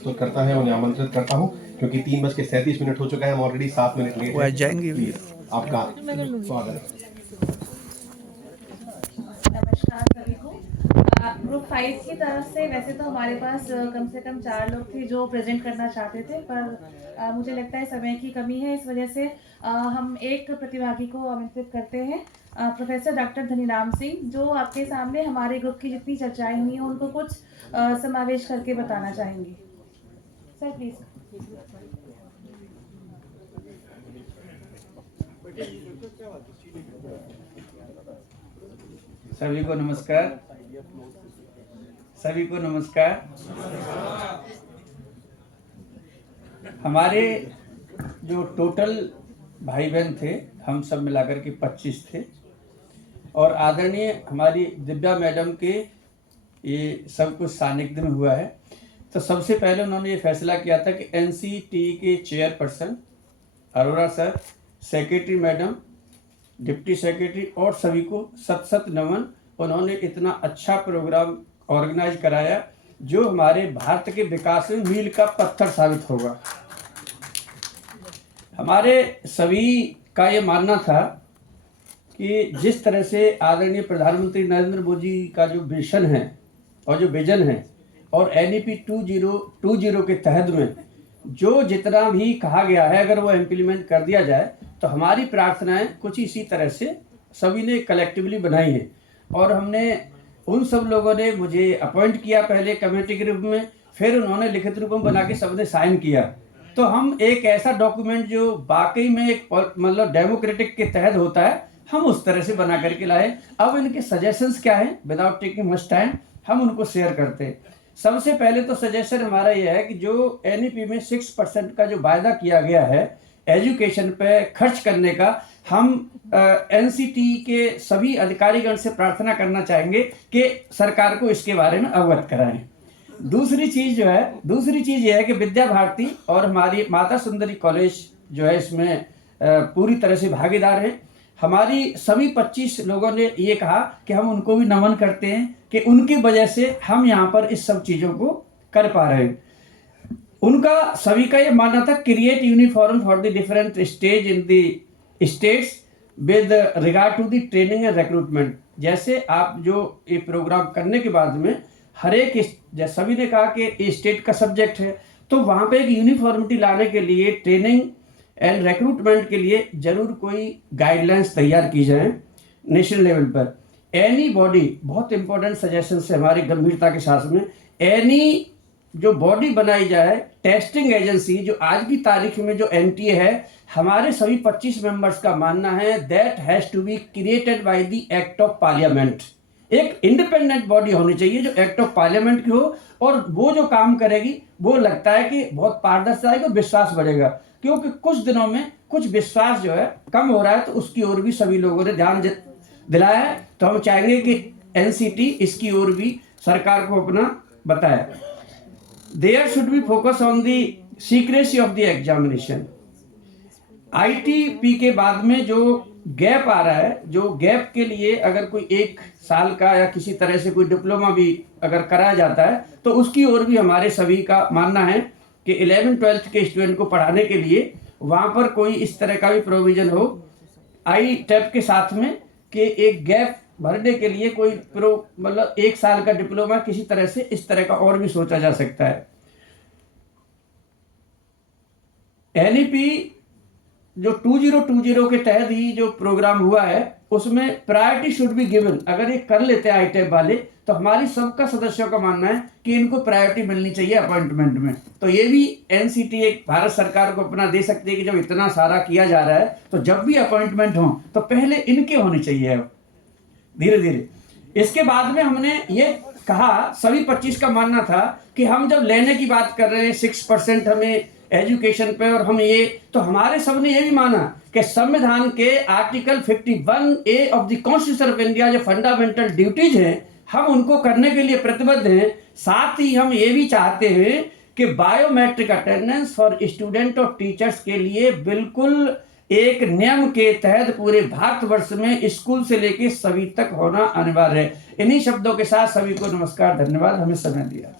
प्रस्तुत करता है उन्हें आमंत्रित करता हूं, क्योंकि 3:37 हो चुका है, हम ऑलरेडी 7 मिनट लेट वो आ जाएंगे भी। आपका स्वागत है। नमस्कार सभी को। ग्रुप 5 की तरफ से वैसे तो हमारे पास कम से कम 4 लोग थे जो प्रेजेंट करना चाहते थे, पर मुझे लगता है समय की कमी है, इस वजह से हम एक प्रतिभागी को आमंत्रित करते हैं, प्रोफेसर डॉक्टर धनीराम सिंह, जो आपके सामने हमारे ग्रुप की जितनी चर्चाएं हुई हैं उनको कुछ समावेश करके बताना चाहेंगे। Sir please. सभी को नमस्कार। सभी को नमस्कार। हमारे जो टोटल भाई बहन थे, हम सब मिलाकर के 25 थे, और आदरणीय हमारी दिव्या मैडम के ये सब कुछ सानिध्य में हुआ है। तो सबसे पहले उन्होंने ये फैसला किया था कि एनसीटी के chairperson Arora sir, secretary madam, deputy secretary और सभी को सत सत नमन। उन्होंने इतना अच्छा प्रोग्राम ऑर्गेनाइज कराया जो हमारे भारत के विकास में मील का पत्थर साबित होगा। हमारे सभी का ये मानना था कि जिस तरह से आदरणीय प्रधानमंत्री नरेंद्र मोदी का जो मिशन है और जो विजन है, और NEP 2020 के तहत में जो जितना भी कहा गया है, अगर वो इम्प्लीमेंट कर दिया जाए तो हमारी प्रार्थनाएं कुछ इसी तरह से सभी ने कलेक्टिवली बनाई है। और हमने उन सब लोगों ने मुझे अपॉइंट किया पहले कमेटी के रूप में, फिर उन्होंने लिखित रूप में बना के सबने साइन किया। तो हम एक ऐसा डॉक्यूमेंट जो वाकई में एक मतलब डेमोक्रेटिक के तहत होता है, हम उस तरह से बना करके लाए। अब इनके सजेशंस क्या हैं, विदाउट टेकिंग मच टाइम हम उनको शेयर करते हैं। सबसे पहले तो सजेशन हमारा यह है कि जो NEP में 6% का जो वायदा किया गया है एजुकेशन पे खर्च करने का, हम NCT के सभी अधिकारीगण से प्रार्थना करना चाहेंगे कि सरकार को इसके बारे में अवगत कराएं। दूसरी चीज ये है कि विद्या भारती और हमारी माता सुंदरी कॉलेज जो है इसमें पूरी तरह से भागीदार है। हमारी सभी 25 लोगों ने ये कहा कि हम उनको भी नमन करते हैं कि उनकी वजह से हम यहाँ पर इस सब चीज़ों को कर पा रहे हैं। उनका सभी का ये मानना था, create uniform for the different stage in the states with regard to the training and recruitment. जैसे आप जो ये प्रोग्राम करने के बाद में हर एक, जैसे सभी ने कहा कि ये स्टेट का सब्जेक्ट है, तो वहाँ पे एक यूनिफॉर्मिटी लाने के लिए ट्रेनिंग एंड रिक्रूटमेंट के लिए जरूर कोई गाइडलाइंस तैयार की जाए नेशनल लेवल पर। एनी बॉडी, बहुत इंपॉर्टेंट सजेशन है हमारी गंभीरता के साथ में, एनी जो बॉडी बनाई जाए टेस्टिंग एजेंसी, जो आज की तारीख में जो NTA है, हमारे सभी 25 मेंबर्स का मानना है that has to be created by the act of parliament. एक इंडिपेंडेंट बॉडी होनी चाहिए जो एक्ट ऑफ पार्लियामेंट की हो, और वो जो काम करेगी वो लगता है कि बहुत पारदर्शिता आएगी और विश्वास बढ़ेगा। क्योंकि कुछ दिनों में कुछ विश्वास जो है कम हो रहा है, तो उसकी ओर भी सभी लोगों ने ध्यान दिलाया है। तो हम चाहेंगे कि NCT इसकी ओर भी सरकार को अपना बताए। There should be focus on the secrecy of the examination. ITP के बाद में जो गैप आ रहा है, जो गैप के लिए अगर कोई 1 साल का या किसी तरह से कोई डिप्लोमा भी अगर कराया जाता है, तो उसकी ओर भी हमारे सभी का मानना है कि 11th-12th के स्टूडेंट को पढ़ाने के लिए वहाँ पर कोई इस तरह का भी प्रोविजन हो ITAP के साथ में, कि एक गैप भरने के लिए कोई मतलब 1 साल का डिप्लोमा किसी तरह से इस तरह का और भी सोचा जा सकता है। NEP जो 2020 के तहत ही जो प्रोग्राम हुआ है, उसमें प्रायोरिटी शुड बी गिवन। अगर ये कर लेते हैं ITAP वाले, तो हमारी सबका सदस्यों का मानना है कि इनको प्रायोरिटी मिलनी चाहिए अपॉइंटमेंट में। तो ये भी NCT एक भारत सरकार को अपना दे सकती है कि जब इतना सारा किया जा रहा है, तो जब भी अपॉइंटमेंट हो तो पहले इनके होने चाहिए धीरे धीरे। इसके बाद में हमने ये कहा, सभी 25 का मानना था कि हम जब लेने की बात कर रहे हैं 6% हमें एजुकेशन पे, और हम ये, तो हमारे सब ने ये भी माना कि संविधान के article 51A of the constitution of India जो फंडामेंटल ड्यूटीज हैं, हम उनको करने के लिए प्रतिबद्ध हैं। साथ ही हम ये भी चाहते हैं कि बायोमेट्रिक अटेंडेंस फॉर स्टूडेंट और टीचर्स के लिए बिल्कुल एक नियम के तहत पूरे भारतवर्ष में स्कूल से लेकर सभी तक होना अनिवार्य है। इन्हीं शब्दों के साथ सभी को नमस्कार, धन्यवाद, हमें समय दिया।